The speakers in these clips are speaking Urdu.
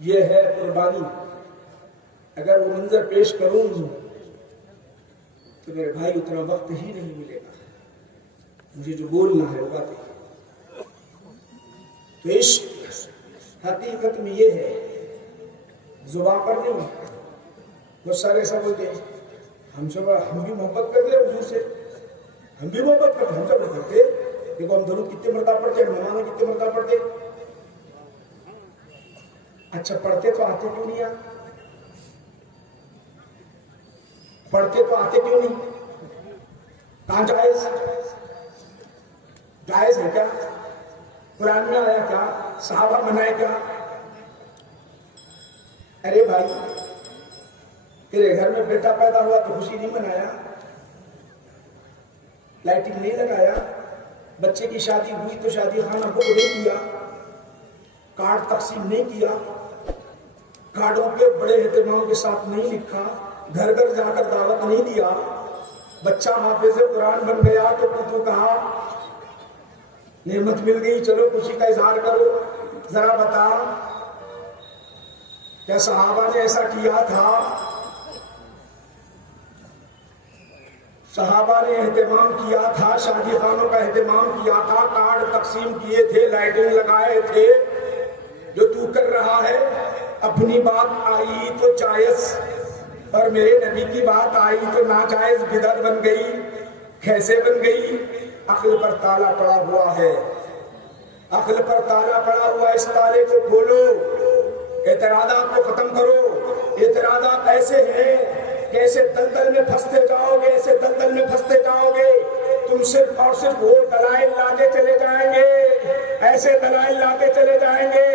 یہ ہے قربانی. اگر وہ منظر پیش کروں تو میرے بھائی اتنا وقت ہی نہیں ملے گا. مجھے جو بولنا ہے وہ بات ہے. تو عشق حقیقت میں یہ ہے، زبان پر نہیں. بہت سارے ایسا بولتے ہیں ہم بھی محبت کرتے ہیں حضور سے، ہم بھی محبت کرتے، ہم سب کرتے. دیکھو ہم درود کتنے مرتبہ پڑھتے ہیں، نماز کتنے مرتبہ پڑھتے. اچھا پڑھتے تو آتے کیوں نہیں آپ؟ پڑھتے تو آتے کیوں نہیں؟ کہاں جائز؟ جائز ہے کیا؟ قرآن میں آیا کیا؟ صحابہ منائے کیا؟ ارے بھائی تیرے گھر میں بیٹا پیدا ہوا تو خوشی نہیں منایا، لائٹنگ نہیں لگایا، بچے کی شادی ہوئی تو شادی خانہ کو نہیں کیا، کارڈ تقسیم نہیں کیا، کارڈوں پہ بڑے اہتمام کے ساتھ نہیں لکھا، گھر گھر جا کر دعوت نہیں دیا، بچہ حافظ قرآن بن گیا تو کہا نعمت مل گئی چلو خوشی کا اظہار کرو. ذرا بتا کیا صحابہ نے ایسا کیا تھا؟ صحابہ نے اہتمام کیا تھا، شادی خانوں کا اہتمام کیا تھا، کارڈ تقسیم کیے تھے، لائٹنگ لگائے تھے. جو تو کر رہا ہے اپنی بات آئی تو جائز، اور میرے نبی کی بات آئی تو ناجائز بدعت بن گئی. کیسے بن گئی؟ عقل پر تالا پڑا ہوا ہے، عقل پر تالا پڑا ہوا. اس تالے کو کھولو، اعتراضات کو ختم کرو. اعتراضات ایسے ہیں کیسے دلدل میں پھنستے جاؤ گے، ایسے دلدل میں پھنستے جاؤ گے. تم صرف اور صرف وہ دلائل لاتے چلے جائیں گے، ایسے دلائل لاتے چلے جائیں گے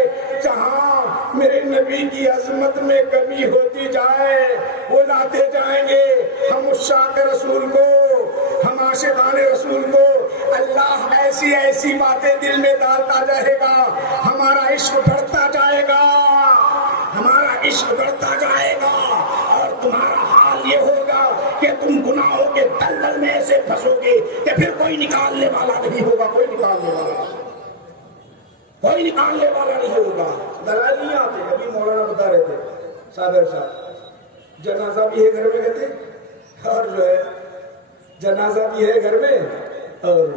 جہاں میرے نبی کی عظمت میں کمی ہوتی جائے وہ لاتے جائیں گے. ہم عشاق رسول کو، ہم عاشقان رسول کو اللہ ایسی ایسی باتیں دل میں ڈالتا جائے گا، ہمارا عشق بڑھتا جائے گا، ہمارا عشق بڑھتا جائے گا. اور تمہارا حال یہ ہوگا کہ تم گناہوں کے دلدل میں ایسے پھنسو گے کہ پھر کوئی نکالنے والا نہیں ہوگا. کوئی نکالنے والا نہیں ہوگا. دلائل نہیں آتے. ابھی مولانا بتا رہے تھے صابر صاحب جنازہ بھی ہے گھر میں کہتے، اور جو ہے جنازہ بھی ہے گھر میں اور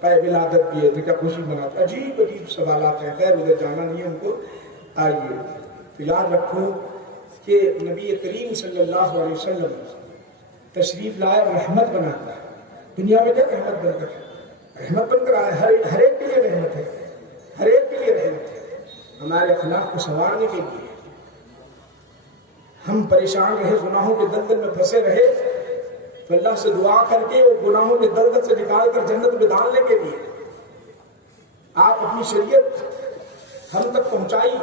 پے ولادت بھی ہے تو کیا خوشی مناتے. عجیب عجیب سوالات ہیں. خیر ادھر جانا نہیں ہم کو. آئیے تو یاد رکھو کہ نبی کریم صلی اللہ علیہ وسلم تشریف لائے رحمت بنا کر دنیا میں. کیا رحمت بن کر؟ رحمت بن کر آئے. ہر ایک کے لیے رحمت ہے، ہر ایک کے لیے رحمت ہے. ہمارے اخلاق کو سنوارنے کے لیے. ہم پریشان رہے، گناہوں کے دلدل میں پھنسے رہے تو اللہ سے دعا کر کے وہ گناہوں کے دلدل سے نکال کر جنت میں ڈالنے کے لیے آپ اپنی شریعت ہم تک پہنچائی،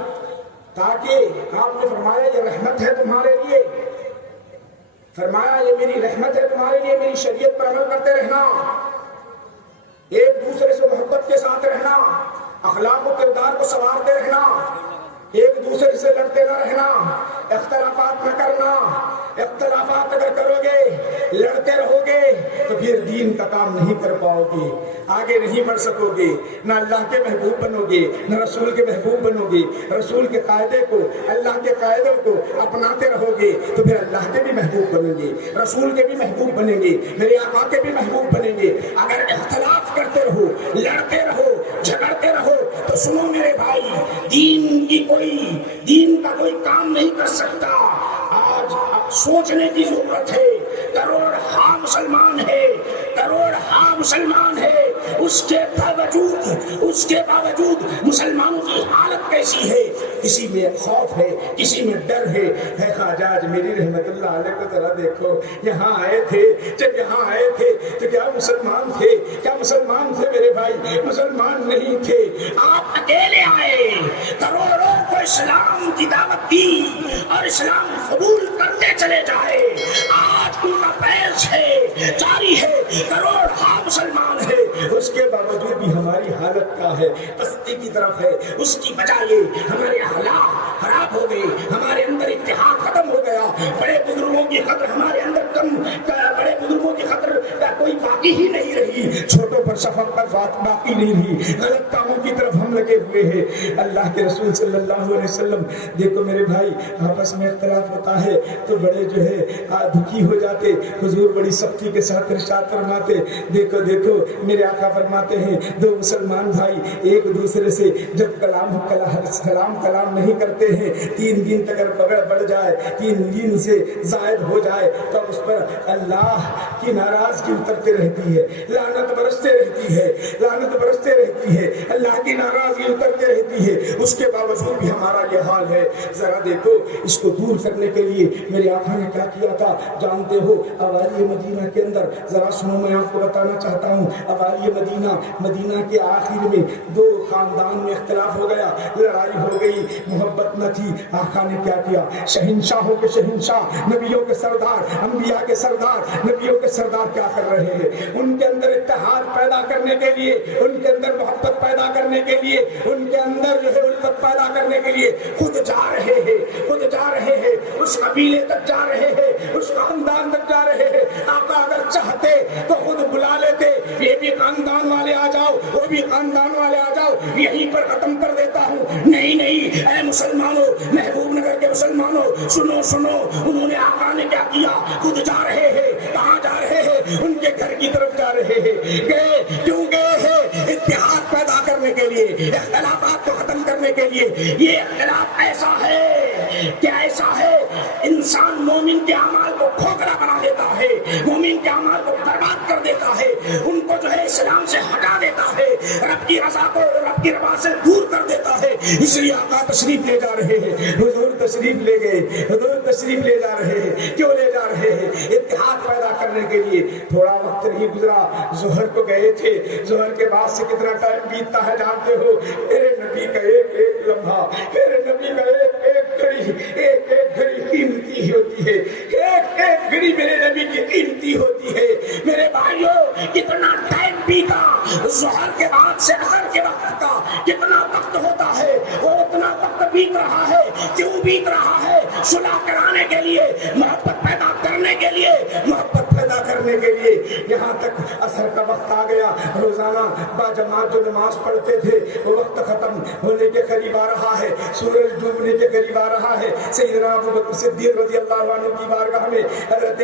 تاکہ آپ نے فرمایا یہ رحمت ہے تمہارے لیے، فرمایا یہ میری رحمت ہے تمہارے لیے، میری شریعت پر عمل کرتے رہنا، ایک دوسرے سے محبت کے ساتھ رہنا، اخلاق و کردار کو سنوارتے رہنا، ایک دوسرے سے لڑتے نہ رہنا، اختلافات نہ کرنا. اختلافات اگر کرو گے، لڑتے رہو گے تو پھر دین کا کام نہیں کر پاؤ گے، آگے نہیں بڑھ سکو گے، نہ اللہ کے محبوب بنو گے، نہ رسول کے محبوب بنو گے. رسول کے قاعدے کو، اللہ کے قاعدوں کو اپناتے رہو گے تو پھر اللہ کے بھی محبوب بنیں گے، رسول کے بھی محبوب بنیں گے، میرے آقا کے بھی محبوب بنیں گے. اگر اختلاف کرتے رہو، لڑتے رہو، جھگڑتے رہو تو سنو میرے بھائی، دین کا کوئی کام نہیں کر سکتا. آج سوچنے کی ضرورت ہے. کروڑ ہاں مسلمان ہے، کروڑ ہاں مسلمان ہے، اس کے باوجود مسلمانوں کی حالت کیسی ہے؟ کسی میں خوف ہے، کسی میں ڈر ہے. خواجہ میری رحمت اللہ علیہ کو ذرا دیکھو، یہاں آئے تھے، جب یہاں آئے تھے تو کیا مسلمان تھے؟ کیا مسلمان تھے میرے بھائی؟ مسلمان نہیں تھے. آپ اکیلے آئے، کروڑوں کو اسلام کی دعوت دی اور اسلام قبول کرتے چلے جائے. آج ان کا پیش ہے، جاری ہے، کروڑ ہاں مسلمان ہے، اس کے باوجود بھی ہماری حالت کیا ہے؟ پستی کی طرف ہے. اس کی بجائے ہمارے اخلاق خراب ہو گئے، ہمارے اندر اتحاد ختم ہو گیا. بڑے بزرگوں کی قدر ہمارے اندر کم، بڑے بزرگوں کی قدر کوئی باقی ہی نہیں رہی. چھوٹوں پر شفقت باقی نہیں رہی. غلط کاموں کی طرف لگے ہوئے ہیں اللہ کے رسول صلی اللہ علیہ وسلم. دیکھو میرے بھائی آپس میں اختلاف ہوتا ہے تو بڑے جو ہے دکھی ہو جاتے. حضور بڑی سختی کے ساتھ ارشاد فرماتے دیکھو دیکھو میرے آقا فرماتے ہیں دو مسلمان بھائی ایک دوسرے سے جب کلام نہیں کرتے ہیں 3 دن تک اگر پکڑ بڑھ جائے 3 دن سے زائد ہو جائے تو اس پر اللہ کی ناراضگی اترتے رہتی ہے, لعنت برستے رہتی ہے, لعنت برستے رہتی ہے, اللہ کی ناراضگی اترتے رہتی ہے. اس کے باوجود بھی ہمارا یہ حال ہے. ذرا دیکھو اس کو دور کرنے کے لیے میرے آقا نے کیا کیا تھا جانتے ہو؟ اوالی مدینہ کے اندر ذرا سنو میں آپ کو بتانا چاہتا ہوں. اوالی مدینہ کے آخر میں 2 خاندان میں اختلاف ہو گیا, لڑائی ہو گئی, محبت نہ تھی. آقا نے کیا کیا؟ شہنشاہوں کے شہنشاہ, نبیوں کے سردار, انبیاء کے سردار, نبیوں کے سردار کیا کر رہے ہیں؟ ان کے اندر اتحاد پیدا کرنے کے لیے, ان کے اندر محبت پیدا کرنے کے لیے, ان کے اندر جو ہے الفت پیدا کرنے کے لیے خود جا رہے ہیں, خود جا رہے ہیں, اس قبیلے تک جا رہے ہیں, اس خاندان تک جا رہے ہیں. آقا اگر چاہتے تو خود بلا لیتے, یہ بھی خاندان والے آ جاؤ, وہ بھی خاندان والے آ جاؤ, یہیں پر ختم کر دیتا ہوں. نہیں نہیں اے مسلمانوں, محبوب نگر کے مسلمانوں, سنو سنو, انہوں نے آقا نے کیا کیا؟ خود جا رہے ہیں. کہاں جا رہے ہیں؟ ان کے گھر کی طرف جا رہے ہیں. گئے کیوں گئے ہیں؟ اتحاد پیدا کرنے کے لیے, اختلافات کو ختم کرنے کے لیے. یہ اختلاف ایسا ہے کہ ایسا ہے انسان مومن کے اعمال کو کھوکھلا بنا دیتا ہے, مومن کے اعمال کو برباد کر دیتا ہے, ان کو جو ہے اسلام سے ہٹا دیتا ہے, رب کی رضا کو رب کی رضا سے دور کر دیتا ہے. اس لیے آقا تشریف لے جا رہے ہیں, حضور تشریف لے گئے, حضور تشریف لے جا رہے ہیں. کیوں لے جا رہے ہیں؟ اتحاد پیدا کرنے کے لیے. تھوڑا وقت نہیں گزرا, ظہر کو گئے تھے, ظہر کے بعد سے کتنا ٹائم بیتتا ہے جانتے ہو؟ میرے نبی کا ایک ایک لمحہ, میرے نبی کا ایک ایک گھڑی قیمتی ہوتی ہے, ایک ایک گھڑی میرے نبی کی قیمتی ہوتی ہے. میرے بھائیوں کتنا ٹائم بیتا, ظہر کے بعد سے عصر کے وقت کا کتنا وقت ہوتا ہے, وہ اتنا وقت بیت رہا ہے. کیوں بیت رہا ہے؟ صلح کرانے کے لیے, محبت پیدا کرنے کے لیے, محبت پیدا کرنے کے لیے. یہاں تک عصر کا وقت آ گیا. روزانہ با جماعت جو نماز پڑھتے تھے وہ وقت ختم ہونے کے قریب آ رہا ہے, سورج ڈوبنے کے قریب آ رہا ہے. سیدنا ابو بکر صدیق رضی اللہ عنہ کی بارگاہ میں حضرت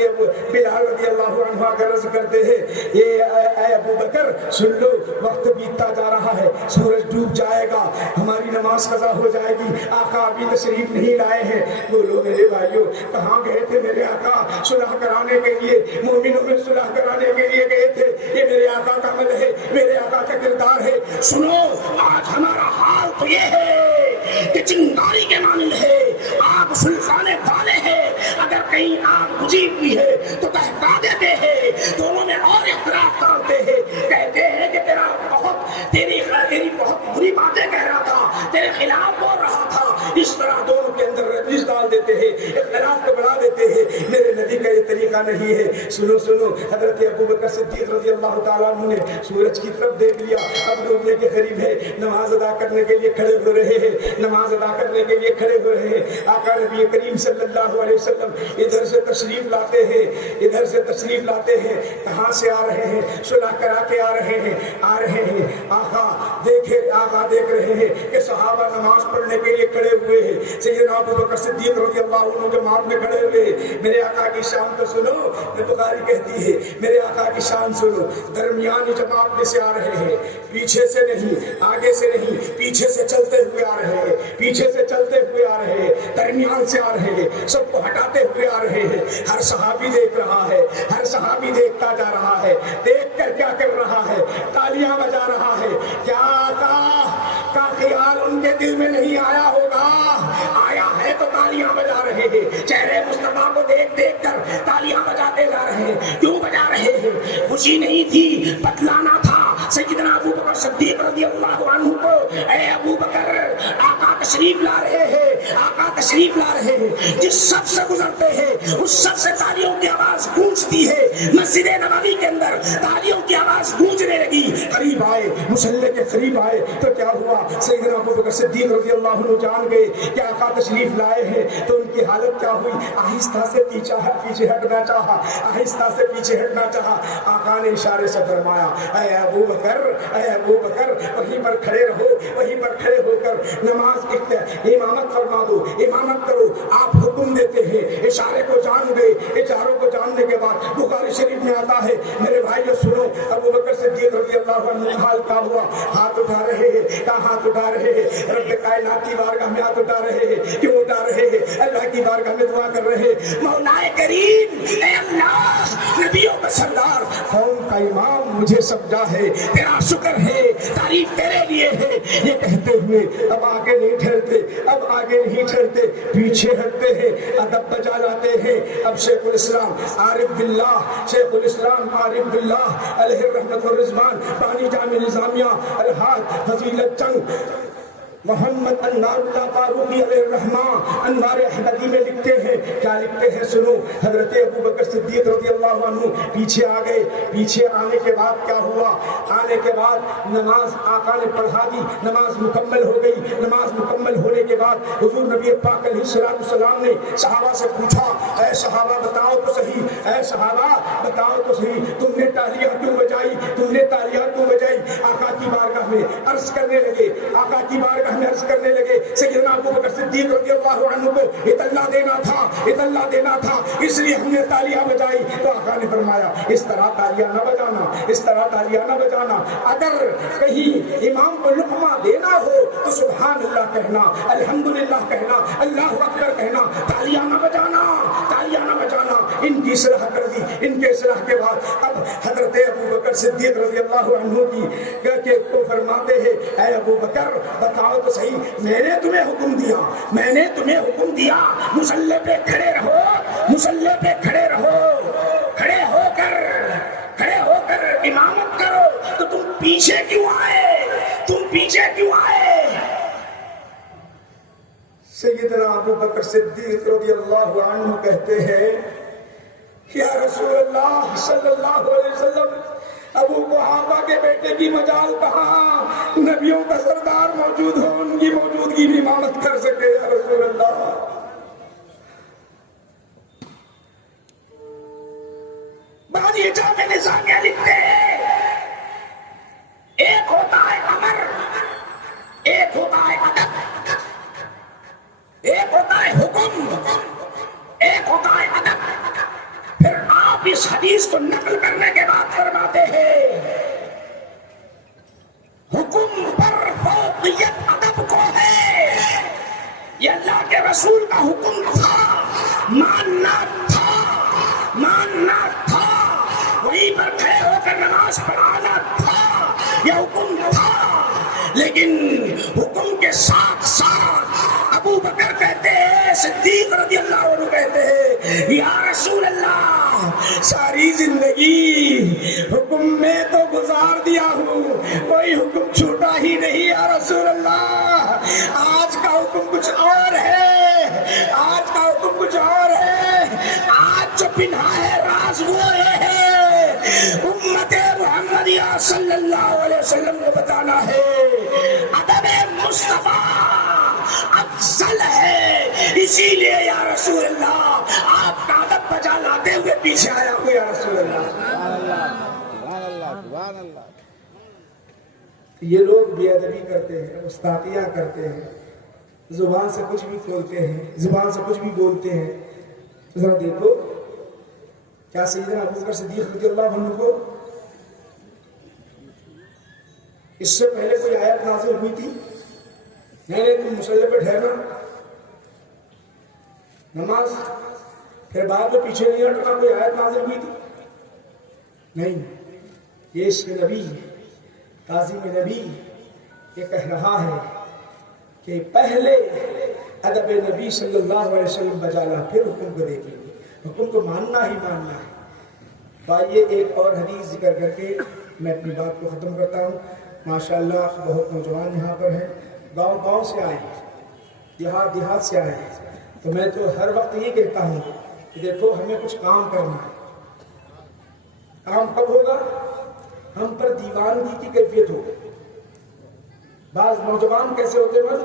بلال رضی اللہ عنہ عرض کرتے ہیں, اے ابو بکر سن لو, وقت بیتتا جا رہا ہے, سورج ڈوب جائے گا, ہماری نماز قضا ہو جائے گی. آقا ابھی تشریف نہیں لائے ہیں. بولو میرے بھائیوں کہاں گئے تھے میرے آقا؟ صلح کرانے کے لیے, مومنوں میں صلح کرانے کے لیے گئے تھے. یہ میرے آقا کا عمل ہے, میرے آقا کا کردار ہے. سنو آج ہمارا حال تو یہ ہے کہ چنگاری کے مانند ہے, آگ سلفانے والے ہیں. اگر کہیں آگ بجھی ہوئی ہے تو دہکا دیتے ہیں, دونوں میں اور اختلاف ڈالتے ہیں. کہتے ہیں کہ تیری بہت بری باتیں کہہ رہا تھا, تیرے خلاف بول رہا تھا. اس طرح دونوں کے اندر رنجش ڈال دیتے ہیں, اختلاف کو بڑھا دیتے ہیں. میرے نبی کا یہ طریقہ نہیں ہے. سنو سنو, حضرت ابو بکر صدیق رضی اللہ تعالیٰ عنہ نے سورج کی طرف دیکھ لیا, اب ڈوبنے کے قریب ہے. نماز ادا کرنے کے لیے کھڑے ہو رہے ہیں, نماز ادا کرنے کے لیے کھڑے ہو رہے ہیں. آقا نبی کریم صلی اللہ علیہ وسلم ادھر سے تشریف لاتے ہیں, ادھر سے تشریف لاتے ہیں. کہاں سے آ رہے ہیں؟ صلح کرا کے آ رہے ہیں, آ رہے ہیں. آقا دیکھ رہے ہیں کہ صحابہ نماز پڑھنے کے لیے کھڑے ہوئے ہیں. سیدنا ابو بکر صدیق رضی اللہ عنہ جماعت میں کھڑے ہوئے ہیں. میرے آقا کی شان تو سنو, بخاری کہتی ہے میرے آقا کی شان سنو. درمیانی جماعت میں سے آ رہے ہیں, پیچھے سے نہیں, آگے سے نہیں, پیچھے سے چلتے ہوئے آ رہے ہیں, پیچھے سے چلتے ہوئے آ رہے ہیں, درمیان سے آ رہے ہیں, سب کو ہٹاتے ہوئے آ رہے ہیں. ہر صحابی دیکھ رہا ہے, ہر صحابی دیکھتا جا رہا ہے. دیکھ کر کیا کر رہا ہے؟ تالیاں بجا رہا ہے. کیا آقا کا خیال ان کے دل میں نہیں آیا ہوگا؟ آیا ہے تو تالیاں بجا رہے ہیں. چہرے مصطفیٰ کو دیکھ دیکھ کر تالیاں بجاتے جا رہے ہیں. کیوں بجا رہے ہیں؟ خوشی نہیں تھی, بتلانا تھا سیدنا ابو بکر صدیق رضی اللہ عنہ کو, اے ابو بکر آقا تشریف لا رہے ہیں, آقا تشریف لا رہے ہیں، جس سب سے گزرتے ہیں اس سب سے تالیوں کی آواز گونجتی ہے، مسجد نبوی کے اندر تالیوں کی آواز گونجنے لگی۔ قریب آئے، مصلی کے قریب آئے تو کیا ہوا، سیدنا ابو بکر صدیق رضی اللہ عنہ جان گئے کہ آقا تشریف لائے ہیں، تو ان کی حالت کیا ہوئی، آہستہ سے پیچھے ہٹنا چاہا، آہستہ سے پیچھے ہٹنا چاہا۔ آقا نے اشارے سے فرمایا اے ابو بکر، اے ابو بکر، وہیں پر کھڑے رہو، وہیں پر کھڑے ہو کر نماز امامت فرما دو، امامت کرو۔ آپ حکم دیتے ہیں، اشارے کو جان گئے۔ اشاروں کو جاننے کے بعد بخاری شریف میں آتا ہے، میرے بھائیو سنو، ابو بکر صدیق رضی اللہ عنہ کا حال کیا ہوا، ہاتھ اٹھا رہے ہیں، کہاں ہاتھ اٹھا رہے ہیں، رب کائنات کی بارگاہ میں ہاتھ اٹھا رہے ہیں۔ کیوں اٹھا رہے ہیں؟ اللہ کی بارگاہ میں دعا کر رہے ہیں، مولا کریم، اے اللہ، نبیوں کا سردار، قوم کا امام، مجھے سمجھا ہے، تیرا شکر ہے، تعریف تیرے لیے ہے۔ یہ کہتے ہوئے اب آگے نہیں ٹھہرتے، اب آگے نہیں ٹھہرتے، پیچھے ہٹتے ہیں، ادب بجا لاتے ہیں۔ اب شیخ الاسلام عارف باللہ، شیخ الاسلام عارف باللہ علیہ الرحمت والرضوان، بانی جامع نظامیہ الحاج فضیلت چنگ محمد انوار اللہ فاروقی علیہ الرحمہ انوار احمدی میں لکھتے ہیں، کیا لکھتے ہیں سنو۔ حضرت ابو بکر صدیق رضی اللہ عنہ پیچھے آ گئے۔ پیچھے آنے کے بعد کیا ہوا، آنے کے بعد نماز آقا نے پڑھا دی، نماز مکمل ہو گئی۔ نماز مکمل ہونے کے بعد حضور نبی پاک علیہ السلام نے صحابہ سے پوچھا، اے صحابہ بتاؤ تو صحیح، اے صحابہ بتاؤ تو صحیح، تم نے تالیاں کیوں بجائی، تم نے تالیاں کیوں بجائی؟ آقا کی بارگاہ میں عرض کرنے لگے، آقا کی بارگاہ میں عرض کرنے لگے، سیدنا ابو بکر صدیق رضی اللہ عنہ کو اطلاع دینا تھا، اطلاع دینا تھا، اس لیے ہم نے تالیاں بجائی۔ تو آقا نے فرمایا اس طرح تالیاں نہ بجانا، اس طرح تالیاں نہ بجانا۔ اگر کہیں امام کو لقمہ دینا ہو تو سبحان اللہ کہنا، الحمدللہ کہنا، اللہ اکبر کہنا، تالیاں نہ بجانا، تالیاں نہ بجانا۔ ان کی اصلاح کر دی۔ ان کے اصلاح کے بعد اب حضرت ابو بکر صدیق رضی اللہ عنہ کی کو فرماتے ہیں، اے ابو بکر بتاؤ تو صحیح، میں نے تمہیں حکم دیا، میں نے تمہیں حکم دیا مصلی پہ کھڑے رہو، مصلی پہ کھڑے رہو، کھڑے ہو کر امامت کرو، تو تم پیچھے کیوں آئے، تم پیچھے کیوں آئے؟ سیدنا ابو بکر صدیق رضی اللہ عنہ کہتے ہیں، یا رسول اللہ صلی اللہ علیہ وسلم، ابو قحافہ کے بیٹے کی مجال کہاں، نبیوں کا سردار موجود ہو، ان کی موجودگی بھی امامت کر سکے یا رسول اللہ۔ بانی جامع نظامیہ لکھتے ہیں، ایک ہوتا ہے امر، ایک ہوتا ہے ادب، ایک ہوتا ہے حکم، ایک ہوتا ہے ادب۔ پھر آپ اس حدیث کو نقل کرنے کے بعد فرماتے ہیں، حکم پر فوقیت ادب کو ہے۔ یہ اللہ کے رسول کا حکم تھا، ماننا تھا، ماننا تھا، وہیں پر کھڑے ہو کر نماز پڑھانا تھا، یہ حکم تھا۔ لیکن حکم کے ساتھ ساتھ ابو بکر کہتے ہیں، صدیق رضی اللہ عنہ کہتے ہیں، یا رسول اللہ، ساری زندگی حکم میں تو گزار دیا ہوں، کوئی حکم چھوٹا ہی نہیں یا رسول اللہ۔ آج کا حکم کچھ اور ہے، آج کا حکم کچھ اور ہے۔ آج جو پنہا ہے راز وہ یہ ہے، امت محمدیہ صلی اللہ علیہ وسلم کو بتانا ہے، ادب مصطفیٰ افضل ہے، اسی لیے یا رسول اللہ آپ کا ادب بجا لاتے ہوئے پیچھے آیا ہوں یا رسول اللہ۔ یہ لوگ بے ادبی کرتے ہیں، استاقیہ کرتے ہیں، زبان سے کچھ بھی کھولتے ہیں، زبان سے کچھ بھی بولتے ہیں۔ ذرا دیکھو، کیا سیدنا ابو بکر صدیق رضی اللہ عنہ کو اس سے پہلے کوئی آیت نازل ہوئی تھی؟ نہیں، تم مصلی پہ ٹھہرنا، نماز، پھر بعد میں پیچھے نہیں ہٹنا، کوئی آیت نازل ہوئی تھی؟ نہیں۔ یہ عشق نبی، تعظیم نبی یہ کہہ رہا ہے کہ پہلے ادب نبی صلی اللہ علیہ وسلم بجالا، پھر حکم کو دیکھیں گے، حکم کو ماننا ہی ماننا ہے۔ تو آئیے ایک اور حدیث ذکر کر کے میں اپنی بات کو ختم کرتا ہوں۔ ماشاءاللہ بہت نوجوان یہاں پر ہیں، گاؤں گاؤں سے آئے ہیں، دیہات سے آئے ہیں، تو میں تو ہر وقت یہ کہتا ہوں کہ دیکھو ہمیں کچھ کام کرنا ہے. کام کب ہوگا؟ ہم پر دیوانگی کی کیفیت ہوگی. بعض نوجوان کیسے ہوتے ہیں؟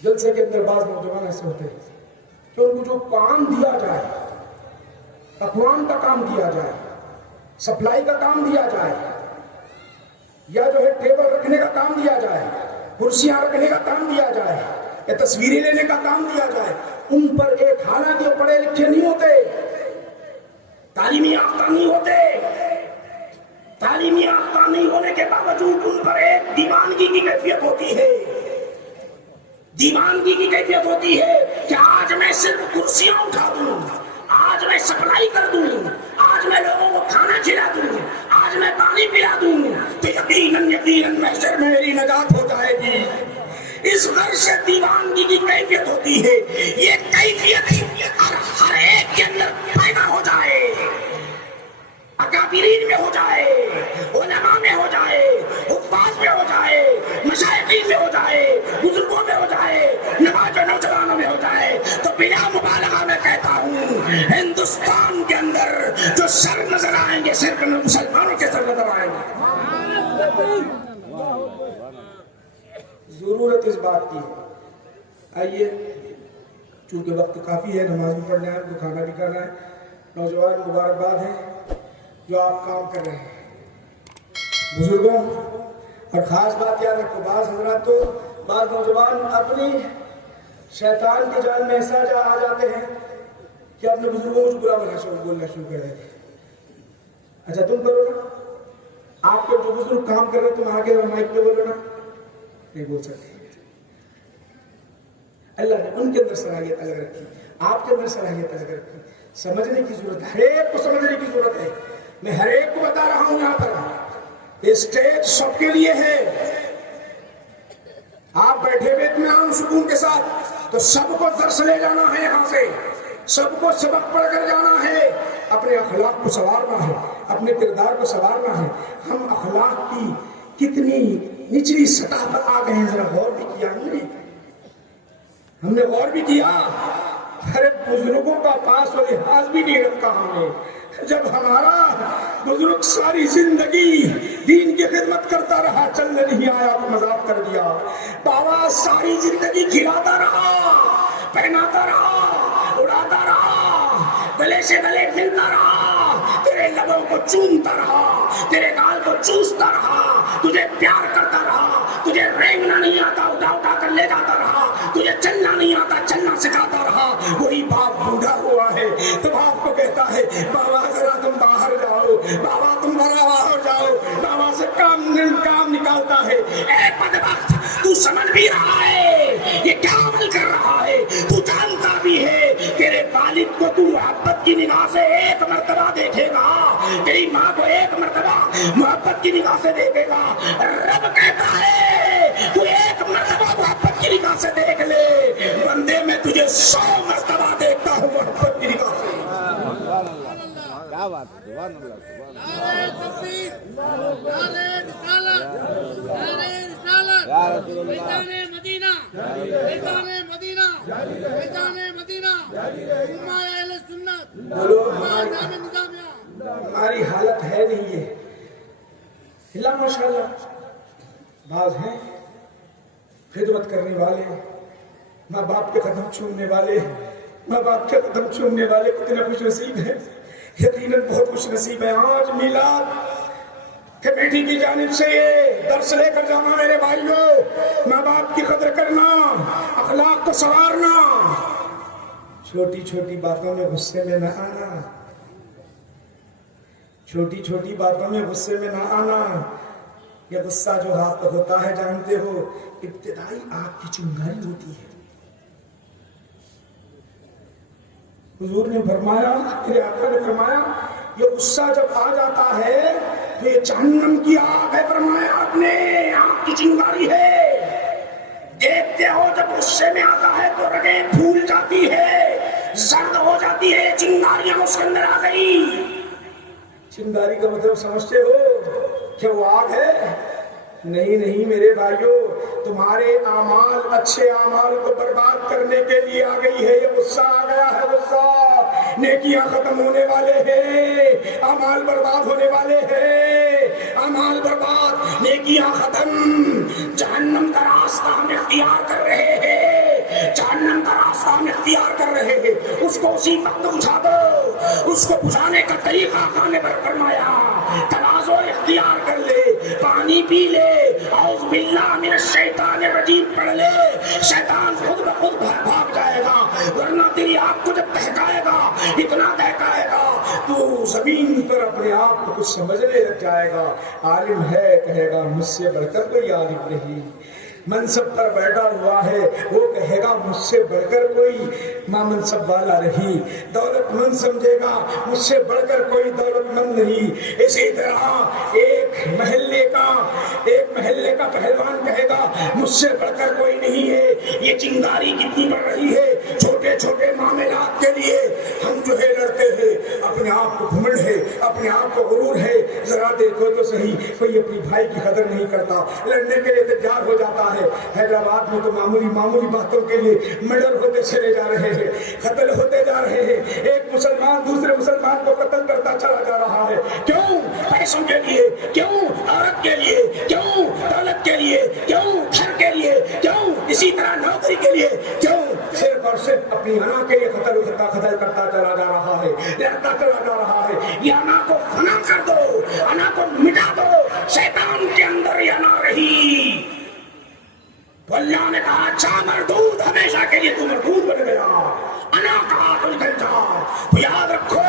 جلسے کے اندر بعض نوجوان ایسے ہوتے ہیں کہ ان کو جو کام دیا جائے، پکوان کا کام دیا جائے، سپلائی کا کام دیا جائے، یا جو ہے ٹیبل رکھنے کا کام دیا جائے، کرسیاں رکھنے کا کام دیا جائے، یا تصویریں لینے کا کام دیا جائے، ان پر ایک، حالانکہ وہ پڑھے لکھے نہیں ہوتے، تعلیمی یافتہ نہیں ہوتے، تعلیمی یافتہ نہیں ہونے کے باوجود ان پر ایک دیوانگی کی کیفیت ہوتی ہے. دیوانگی کی کیفیت ہوتی ہے کہ آج میں صرف کرسیاں اٹھا دوں، آج میں سپلائی کر دوں، آج میں لوگوں کو کھانا کھلا دوں، آج میں پانی پلا دوں، تو یقیناً محشر میں میری نجات ہو جائے گی. اس غرض سے دیوانگی کی کیفیت ہوتی ہے. یہ کیفیت ہر ایک کے اندر پیدا ہو جائے، اکابرین میں ہو جائے، علماء میں ہو جائے، حفاظ میں ہو جائے، مشائخین میں ہو جائے، بزرگوں میں ہو جائے، نوجوانوں میں ہو جائے، تو بلا مبالغہ میں کہتا ہوں ہندوستان کے اندر جو سر نظر آئیں گے صرف مسلمانوں کے سر نظر آئیں گے. ضرورت اس بات کی ہے. آئیے، چونکہ وقت کافی ہے، نماز بھی پڑھنا ہے، تو کھانا بھی کھانا ہے. نوجوان مبارکباد ہیں جو آپ کام کر رہے ہیں. بزرگوں، اور خاص بات یاد رکھو، بعض حضرات تو، بعض نوجوان اپنی شیطان کی جال میں ایسا آ جاتے ہیں کہ اپنے بزرگوں کو برا بولنا شروع کر دیتے ہیں. اچھا تم کرو نا، آپ کے جو بزرگ کام کر رہے تم آگے مائک پہ بولو نا، نہیں بول سکتے. اللہ نے ان کے اندر صلاحیت الگ رکھی، آپ کے اندر صلاحیت الگ رکھی. سمجھنے کی ضرورت ہے، ہر ایک کو سمجھنے کی ضرورت ہے. میں ہر ایک کو بتا رہا ہوں یہاں پر، یہ اسٹیج سب کے لیے ہے. آپ بیٹھے ہوئے اطمینان سکون کے ساتھ، تو سب کو درس لے جانا ہے، یہاں سے سب کو سبق پڑھ کر جانا ہے. اپنے اخلاق کو سنوارنا ہے، اپنے کردار کو سنوارنا ہے. ہم اخلاق کی کتنی نچلی سطح پر آ گئے ہیں، ذرا غور بھی کیا ہم نے غور بھی کیا. ارے بزرگوں کا پاس و لحاظ بھی نہیں رکھا ہم نے. جب ہمارا بزرگ ساری زندگی دین کی خدمت کرتا رہا، چلنے نہیں آیا تو مذاق کر دیا. بابا ساری زندگی کھلاتا رہا، پہناتا رہا، اڑاتا رہا، گلے سے گلے ملتا رہا، تیرے لبوں کو چومتا رہا، تیرے گال کو چوستا رہا، تجھے پیار کرتا رہا، تجھے رینگنا نہیں آتا اٹھا اٹھا کر لے جاتا رہا، تجھے چلنا نہیں آتا چلنا سکھاتا رہا. وہی باپ بوڑھا ہوا ہے تو باپ کو کہتا ہے بابا ذرا تم باہر جاؤ، بابا تم ذرا باہر جاؤ. بابا سے کام نکالتا ہے. اے بدبخت، تو سمجھ بھی رہا ہے یہ کیا عمل کر رہا ہے، تو جانتا بھی ہے تیرے والد کو تو محبت کی نگاہ سے ایک مرتبہ دیکھے گا، تیری ماں کو ایک مرتبہ محبت کی نگاہ سے دیکھے گا. رب کہتا ہے تو ایک مرتبہ محبت کی نگاہ سے دیکھ لے، بندے میں تجھے 100 مرتبہ دیکھتا ہوں محبت کی نگاہ سے. کیا بات ہے، سبحان اللہ، سبحان ہماری حالت ہے نہیں یہ. اللہ ماشاءاللہ بعض ہیں خدمت کرنے والے، ماں باپ کے قدم چومنے والے، ماں باپ کے قدم چومنے والے کتنے خوش نصیب ہیں. یقیناً بہت خوش نصیب ہے. آج میلاد کمیٹی کی جانب سے یہ درس لے کر جانا میرے بھائیوں، ماں باپ کی قدر کرنا، اخلاق کو سنوارنا، چھوٹی چھوٹی باتوں میں غصے میں نہ آنا، چھوٹی چھوٹی باتوں میں غصے میں نہ آنا. یہ غصہ جو آپ کو ہوتا ہے جانتے ہو، ابتدائی آگ کی چنگاری ہوتی ہے. حضور نے فرمایا، میرے آقا نے فرمایا، یہ غصہ جب آ جاتا ہے تو یہ جہنم کی آگ ہے. فرمایا آپ نے، آگ کی چنگاری ہے. دیکھتے ہو جب غصے میں آتا ہے تو رگیں پھول جاتی ہے، زرد ہو جاتی ہے، چنگاریاں اس کے اندر آ گئی. چنگاری کا مطلب سمجھتے ہو کہ وہ آگ ہے؟ نہیں نہیں میرے بھائیوں، تمہارے اعمال، اچھے اعمال کو برباد کرنے کے لیے آ گئی ہے یہ غصہ، آ گیا ہے غصہ۔ نیکیاں ختم ہونے والے ہیں، اعمال برباد ہونے والے ہیں، اعمال برباد، نیکیاں ختم، جہنم کا راستہ ہم اختیار کر رہے ہیں، جہنم کا راستہ ہم اختیار کر رہے ہیں۔ اس کو اسی وقت بجھا دو، اس کو بجھانے کا طریقہ آقا نے فرمایا، تواضع اختیار کر لے، پانی پی لے، اعوذ باللہ من الشیطان الرجیم پڑھ لے، شیطان خود بخود بھاگ جائے گا، ورنہ تیری آنکھ کو جب دہکائے گا، اتنا دہکائے گا تو زمین پر اپنے آپ کو کچھ سمجھنے لگ جائے گا۔ عالم ہے کہے گا مجھ سے بڑھ کر کوئی عالم نہیں، منصب پر بیٹھا ہوا ہے وہ کہے گا مجھ سے بڑھ کر کوئی منصب والا نہیں، دولت مند سمجھے گا مجھ سے بڑھ کر کوئی دولت مند نہیں۔ اسی طرح ایک محلے کا پہلوان کہے گا مجھ سے بڑھ کر کوئی نہیں ہے۔ یہ چنگاری کتنی بڑھ رہی ہے، چھوٹے چھوٹے معاملات کے لیے ہم جو ہے لڑتے ہیں، اپنے آپ کو گھمنڈ ہے، اپنے آپ کو غرور ہے۔ ذرا دیکھو تو صحیح، کوئی اپنی بھائی کی قدر نہیں کرتا، لڑنے کے لیے تیار ہو جاتا ہے۔ حیدرآباد میں تو معمولی باتوں کے لیے مرڈر ہوتے چلے جا رہے ہیں، قتل ہوتے جا رہے ہیں، ایک مسلمان دوسرے مسلمان کو قتل کرتا چلا جا رہا ہے۔ کیوں؟ پیسوں کے لیے، کیوں؟ عورت کے لیے، کیوں؟ دولت کے لیے، کیوں؟ گھر کے لیے، کیوں؟ اسی طرح نوکری کے لیے، کیوں؟ صرف اور صرف اپنی انا کے لیے قتل کرتا چلا جا رہا ہے، لڑتا چلا جا رہا ہے۔ یہ انا کو فنا کر دو، انا کو مٹا دو، شیطان کے اندر یہ انا رہی تو اللہ نے کہا اچھا مردود، ہمیشہ کے لیے تو مردود بن گیا، انا کہا تو نکل جا۔ تو یاد رکھو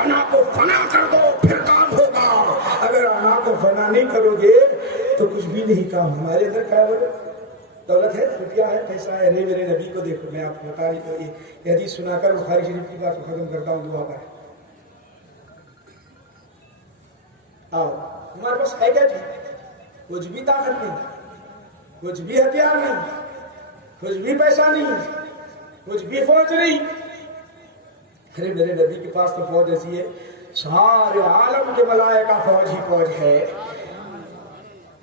انا کو فنا کر دو پھر کام ہوگا، اگر انا کو فنا نہیں کرو گے تو کچھ بھی نہیں کام۔ ہمارے اندر کیا ہے؟ دولت ہے، روپیہ ہے، پیسہ ہے، نہیں میرے نبی کو دیکھو، میں آپ کو بتا رہی ہوں یہ حدیث سنا کر بخاری شریف کی بات کو ختم کرتا ہوں، دعا کریں۔ آؤ ہمارے پاس ہے کیا چیز؟ کچھ بھی طاقت نہیں، کچھ بھی ہتھیار نہیں، کچھ بھی پیسہ نہیں، کچھ بھی فوج نہیں۔ ارے میرے نبی کے پاس تو فوج ایسی ہے، سارے عالم کے ملائکہ فوج ہی فوج ہے،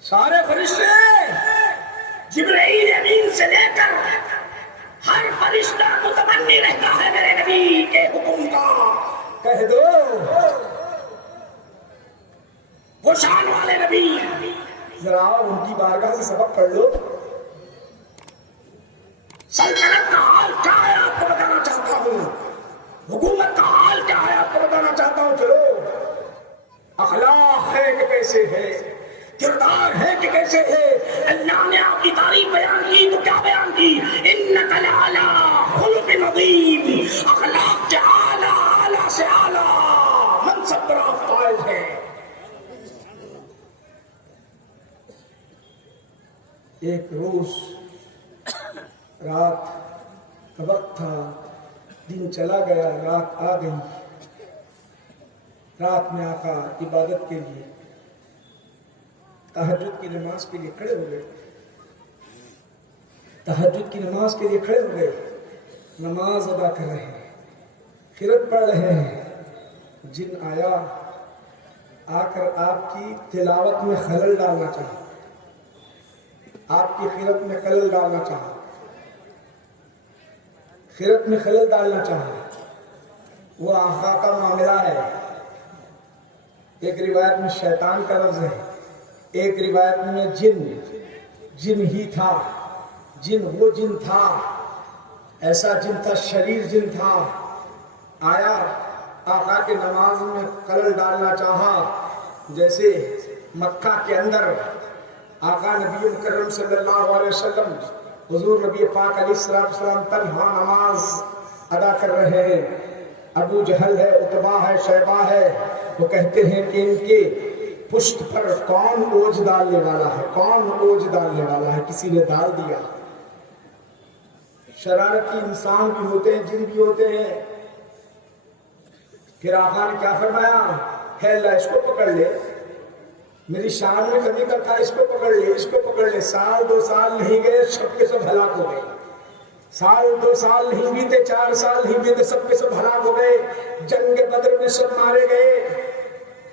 سارے فرشتے، جبرائیل امین سے لے کر ہر فرشتہ متمنی رہتا ہے میرے نبی کے حکم کا۔ کہہ دو وہ شان والے نبی، ذرا ان کی بارگاہ سے سبق پڑھ لو۔ سلطنت کا حال کیا ہے آپ کو بتانا چاہتا ہوں، حکومت کا حال کیا ہے آپ کو بتانا چاہتا ہوں۔ چلو اخلاق ہے کہ کیسے ہے، کردار ہے کہ کیسے ہے۔ اللہ نے آپ کی تعریف بیان کی تو کیا بیان کی؟ انک لعلی خلق عظیم، اخلاق کے اعلیٰ سے اعلیٰ منصب پر آپ فائز ہیں۔ ایک روز رات کا وقت تھا، دن چلا گیا، رات آ گئی۔ رات میں آقا عبادت کے لیے تہجد کی نماز کے لیے کھڑے ہو گئے، تہجد کی نماز کے لیے کھڑے ہو گئے، نماز ادا کر رہے ہیں، قرات پڑھ رہے ہیں۔ جن آیا، آ کر آپ کی تلاوت میں خلل ڈالنا چاہا، آپ کی قرات میں خلل ڈالنا چاہا، قرات میں خلل ڈالنا چاہا۔ وہ آقا کا معاملہ ہے، ایک روایت میں شیطان کا لفظ ہے، ایک روایت میں جن ہی تھا، وہ جن تھا، ایسا جن تھا، شریر جن تھا، آیا آقا کے نماز میں خلل ڈالنا چاہا۔ جیسے مکہ کے اندر آقا نبی مکرم صلی اللہ علیہ وسلم، حضور نبی پاک علیہ السلام تنہا نماز ادا کر رہے ہیں، ابو جہل ہے، عتبہ ہے، شیبہ ہے، وہ کہتے ہیں کہ ان کے پشت پر کون اوج ڈالنے والا ہے، کون اوج ڈالنے والا ہے، کسی نے ڈال دیا۔ شرارتی انسان بھی ہوتے ہیں، جن بھی ہوتے ہیں۔ پھر آقا نے کیا فرمایا؟ ہے اللہ اس کو پکڑ لے، میری شان میں کمی کرتا ہے، اس کو پکڑ لے، اس کو پکڑ لے۔ سال 2 سال نہیں گئے، سب کے سب ہلاک ہو گئے۔ سال 2 سال نہیں بیتے، 4 سال نہیں بیتے، سب کے سب ہلاک ہو گئے۔ جنگ بدر میں سب مارے گئے۔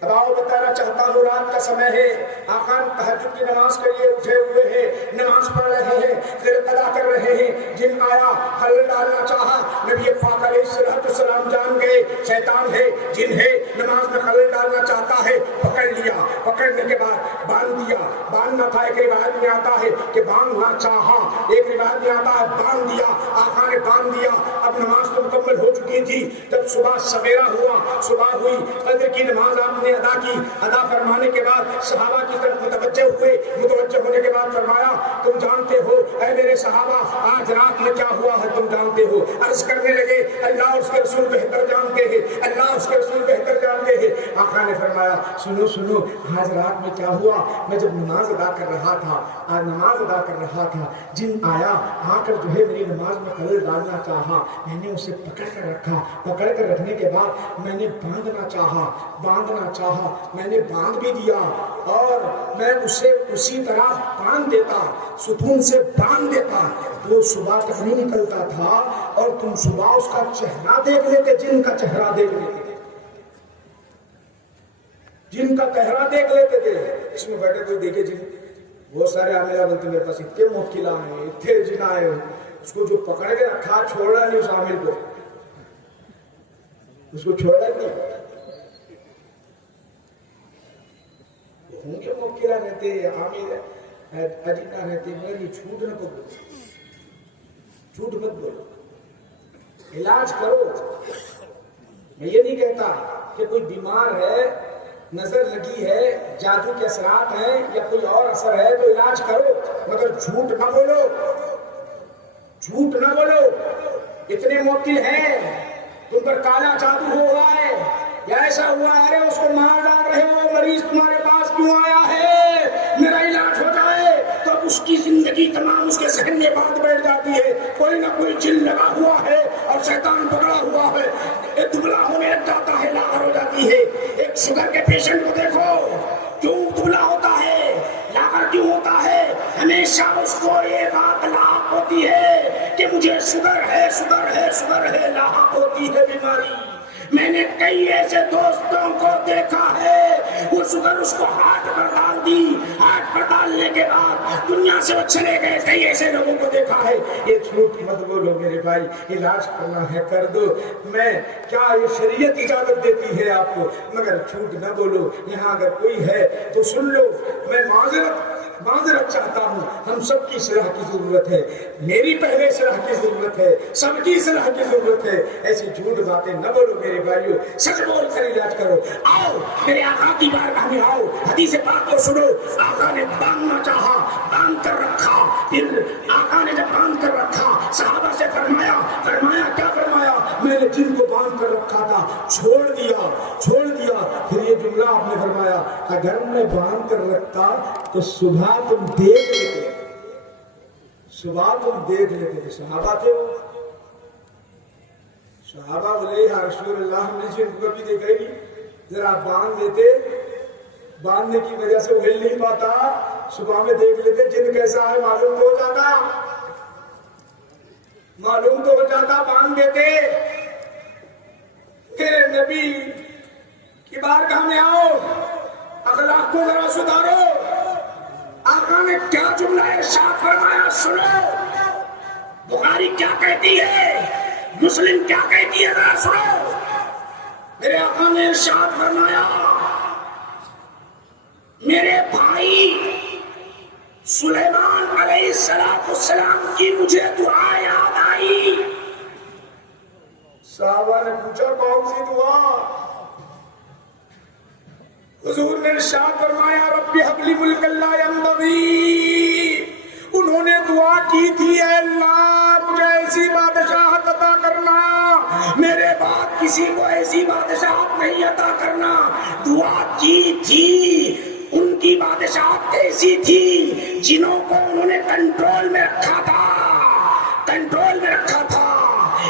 اب آؤ بتانا چاہتا ہوں، رات کا سمے ہے، آقا تہجد کی نماز کے لیے اٹھے ہوئے ہیں، نماز پڑھ رہے ہیں، ذکر ادا کر رہے ہیں، جن آیا خلل ڈالنا چاہا، نبی پاک علیہ السلام جان گئے شیطان ہے، جن ہے، نماز میں خلل ڈالنا چاہتا ہے، پکڑ لیا، پکڑنے کے بعد باندھ دیا، باندھنا تھا، ایک روایت میں آتا ہے کہ باندھنا چاہا، ایک روایت میں آتا ہے باندھ دیا، آقا نے باندھ دیا، اب نماز تو مکمل ہو چکی تھی، جب صبح سویرا ہوا، صبح ہوئی، فجر کی نماز آپ نے ادا کی، ادا فرمانے کے بعد صحابہ کی طرف متوجہ ہوئے، متوجہ ہونے کے بعد فرمایا تم جانتے ہو اے میرے صحابہ آج رات میں کیا ہوا ہے، تم جانتے ہو؟ عرض کرنے لگے اللہ اور اس کے رسول بہتر جانتے ہیں، اللہ اس کے رسول بہتر جانتے ہیں۔ آقا نے فرمایا سنو سنو، آج رات میں کیا ہوا، میں جب نماز ادا کر رہا تھا، آج نماز ادا کر رہا تھا، جن آیا آ کر جو ہے میری نماز میں خلل ڈالنا چاہا، میں نے اسے پکڑ کر رکھا، پکڑ کر رکھنے کے بعد میں نے باندھنا چاہا، میں نے باندھ بھی دیا، اور میں اسے اسی طرح باندھ دیتا، ستون سے باندھ دیتا، وہ صبح تک نہیں نکلتا تھا، اور تم صبح اس کا چہرہ دیکھ لیتے، جن کا چہرہ دیکھ لیتے، جن کا چہرہ دیکھ لیتے تھے۔ اس میں بیٹھے کوئی دیکھے جن بہت سارے عاملہ بولتے میرے پاس اتنے موکلا ہیں، اتنے جن آئے، اس کو جو پکڑ کے رکھا چھوڑا نہیں، اس عامل کو، اس کو چھوڑا نہیں، ان کے موکلا رہتے، عامل اجنہ رہتے، میری جھوٹ نہ بولو، جھوٹ مت بولو، علاج کرو۔ میں یہ نہیں کہتا کہ کوئی بیمار ہے، نظر لگی ہے، جادو کے اثرات ہیں یا کوئی اور اثر ہے تو علاج کرو، مگر جھوٹ نہ بولو، جھوٹ نہ بولو۔ اتنے موکل ہیں تم پر کالا جادو ہو رہا ہے یا ایسا ہوا ہے، ارے اس کو مار ڈال رہے ہو، مریض تمہارے پاس کیوں آیا ہے، میرا علاج ہو جائے، تو اس کی زندگی تمام اس کے ذہن میں بات بیٹھ جاتی ہے، کوئی نہ کوئی جن لگا ہوا ہے اور شیطان پکڑا ہوا ہے، ایک دبلا ہونے لگ جاتا ہے، لاغر ہو جاتی ہے۔ ایک شوگر کے پیشنٹ کو دیکھو، کیوں دبلا ہوتا ہے، لاغر کیوں ہوتا ہے، ہمیشہ اس کو یہ بات لاحق ہوتی ہے کہ مجھے شوگر ہے، شوگر ہے، شوگر ہے، لاحق ہوتی ہے بیماری۔ میں نے کئی ایسے دوستوں کو دیکھا ہے، وہ شوگر اس کو ہارٹ پر ڈال دی، ہارٹ پر ڈالنے کے بعد دنیا سے وہ چلے گئے۔ کئی ایسے لوگوں کو دیکھا ہے۔ یہ جھوٹ مت بولو میرے بھائی، علاج کرنا ہے کر دو، میں کیا یہ شریعت اجازت دیتی ہے آپ کو، مگر جھوٹ نہ بولو۔ یہاں اگر کوئی ہے تو سن لو، میں معذرت چاہتا ہوں، ہم سب کی اصلاح کی ضرورت ہے، میری پہلے اصلاح کی ضرورت ہے، سب کی اصلاح کی ضرورت ہے۔ ایسی جھوٹ باتیں نہ بولو میرے بھائیو، سچ بول کر علاج کرو۔ آؤ میرے آقا کی بارگاہ میں آؤ، حدیث پاک کو سنو۔ آقا نے باندھنا چاہا، باندھ کر رکھا، پھر آقا نے جب باندھ کر رکھا صحابہ سے فرمایا کیا فرمایا، میں نے جن کو باندھ کر رکھا تھا چھوڑ دیا۔ پھر یہ جملہ آپ نے فرمایا اگر میں باندھ کر رکھتا تو صبح تم دیکھ لیتے، صحابہ تھے وہ، صحابہ بولے یا رسول اللہ ہم نے جن کو کبھی دیکھا ہی نہیں، ذرا باندھ دیتے، باندھنے کی وجہ سے وہ ہل نہیں پاتا، صبح میں دیکھ لیتے جن کیسا ہے معلوم تو ہو جاتا، باندھ دیتے۔ میرے نبی کی بارگاہ میں آؤ، اخلاق کو ذرا سدھارو۔ آقا نے کیا جملہ ارشاد فرمایا سنو، بخاری کیا کہتی ہے، مسلم کیا کہتی ہے، ذرا سنو۔ میرے آقا نے ارشاد فرمایا میرے بھائی سلیمان علیہ السلام کی مجھے دعا یاد آئی۔ صحابہ نے پوچھا کون سی دعا؟ حضور نے ارشاد فرمایا ربی حب لی ملکا لا ینبغی۔ انہوں نے دعا کی تھی اے اللہ مجھے ایسی بادشاہت عطا کرنا، میرے بعد کسی کو ایسی بادشاہت نہیں عطا کرنا۔ دعا کی تھی، ان کی بادشاہت ایسی تھی جنہوں کو انہوں نے کنٹرول میں رکھا تھا،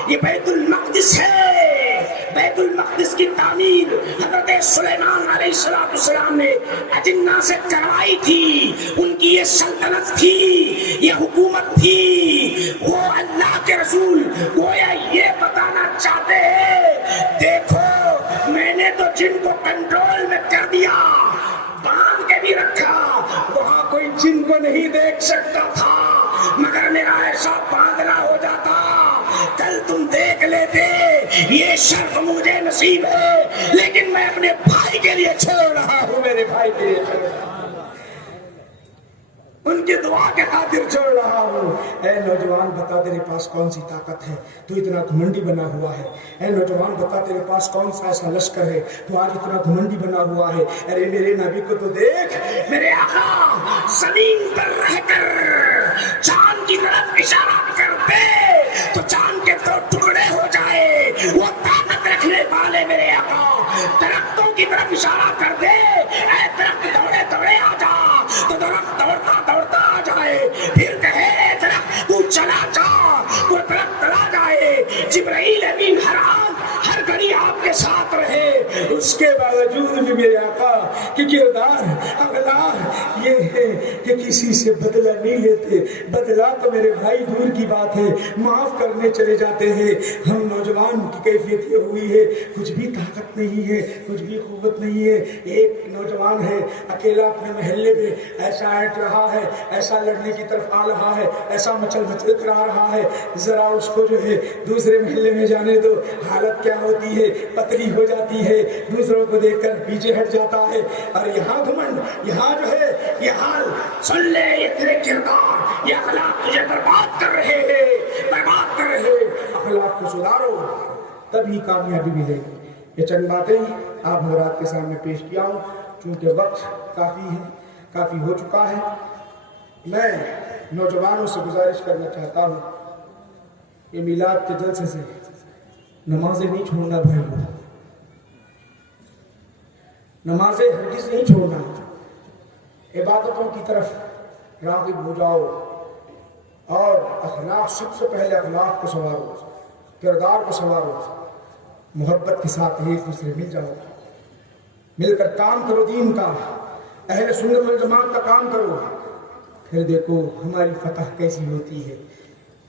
یہ بیت المقدس ہے، بیت المقدس کی تعمیر حضرت سلیمان علیہ السلام نے اجنہ سے کروائی تھی، ان کی یہ سلطنت تھی، یہ حکومت تھی۔ وہ اللہ کے رسول گویا یہ بتانا چاہتے ہیں دیکھو میں نے تو جن کو کنٹرول میں کر دیا، باندھ کے بھی رکھا، وہاں کوئی جن کو نہیں دیکھ سکتا تھا، مگر میرا ایسا باندھنا ہو جاتا کل تم دیکھ لیتے۔ یہ شرف مجھے نصیب ہے لیکن میں اپنے بھائی کے لیے چھوڑ رہا ہوں، میرے بھائی کے لیے چھوڑ رہا ہوں، ان کی دعا کے خاطر چھوڑ رہا ہوں۔ اے نوجوان بتا تیرے پاس کون سی طاقت ہے، تو اتنا گھمنڈی بنا ہوا ہے۔ اے نوجوان بتا تیرے پاس کون سا ایسا لشکر ہے تو آج اتنا گھمنڈی بنا ہوا ہے۔ ارے میرے نبی کو تو دیکھ، میرے آقا زمین پر رہ کر چاند کی طرف اشارہ کرتے تو چاند کے دو ٹکڑے ہو جائے، وہ طاقت رکھنے والے میرے آقا درختوں کی طرف اشارہ کر دے، اے درخت دوڑے دوڑے آ جا، تو درخت دوڑتا دوڑتا آ جائے، پھر کہے اے درخت تو چلا جا، تو درخت چلا جائے۔ جبرائیل امین ہر گھڑی آپ کے ساتھ رہے، اس کے باوجود بھی میرے آقا کی کردار اخلاق یہ ہے کہ کسی سے بدلہ نہیں لیتے۔ بدلہ تو میرے بھائی دور کی بات ہے، معاف کرنے چلے جاتے ہیں۔ ہم نوجوان کی کیفیت یہ ہوئی ہے، کچھ بھی طاقت نہیں ہے، کچھ بھی قوت نہیں ہے۔ ایک نوجوان ہے اکیلا اپنے محلے میں ایسا ایٹ رہا ہے، ایسا لڑنے کی طرف آ رہا ہے، ایسا مچل مچل کر آ رہا ہے، ذرا اس کو جو ہے دوسرے محلے میں جانے دو، حالت کیا ہوتی ہے، پتلی ہو جاتی ہے، دوسروں کو دیکھ کر پیچھے ہٹ جاتا ہے۔ اور یہاں گھمنڈ، یہاں جو ہے یہ حال سن لے، یہ تیرے کردار، یہ اخلاق تجھے برباد کر رہے ہیں، برباد کر رہے ہیں۔ اخلاق کو سدھارو تبھی کامیابی ملے گی۔ یہ چند باتیں آپ حضرات کے سامنے پیش کیا ہوں، چونکہ وقت کافی ہو چکا ہے۔ میں نوجوانوں سے گزارش کرنا چاہتا ہوں، یہ میلاد کے جلسے سے نمازیں نہیں چھوڑنا بھائی، نمازیں ہرگز نہیں چھوڑنا، عبادتوں کی طرف راغب ہو جاؤ، اور اخلاق سب سے پہلے اخلاق کو سنوارو، کردار کو سنوارو، محبت کے ساتھ ایک دوسرے مل جاؤ، مل کر کام کرو، دین کا، اہل سنت والجماعت کا کام کرو، پھر دیکھو ہماری فتح کیسی ہوتی ہے،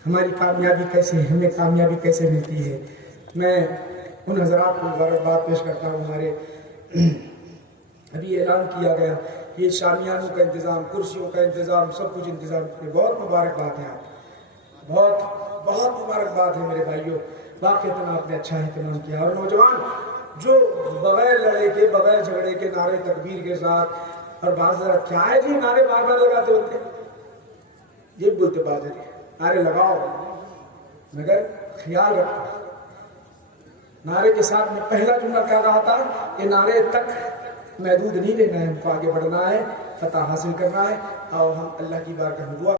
ہماری کامیابی کیسے، ہمیں کامیابی کیسے ملتی ہے۔ میں ان حضرات کو مبارکباد پیش کرتا ہوں، ہمارے ابھی اعلان کیا گیا کہ شامیانوں کا انتظام، کرسیوں کا انتظام، سب کچھ انتظام کرے، بہت مبارکباد ہے آپ، بہت بہت مبارکباد ہے میرے بھائیوں، واقعتاً آپ نے اچھا اہتمام کیا۔ اور نوجوان جو بغیر لڑے کے، بغیر جھگڑے کے، نعرے تکبیر کے ساتھ، اور بعض ذرا کیا ہے جی نعرے بار بار لگاتے ہوتے، یہ بولتے بعض نعرے لگاؤ مگر خیال رکھو، نعرے کے ساتھ میں پہلا جملہ کیا کہا تھا کہ نعرے تک محدود نہیں رہنا ہے، ہم کو آگے بڑھنا ہے، فتح حاصل کرنا ہے، اور ہم اللہ کی بارگاہ میں دعا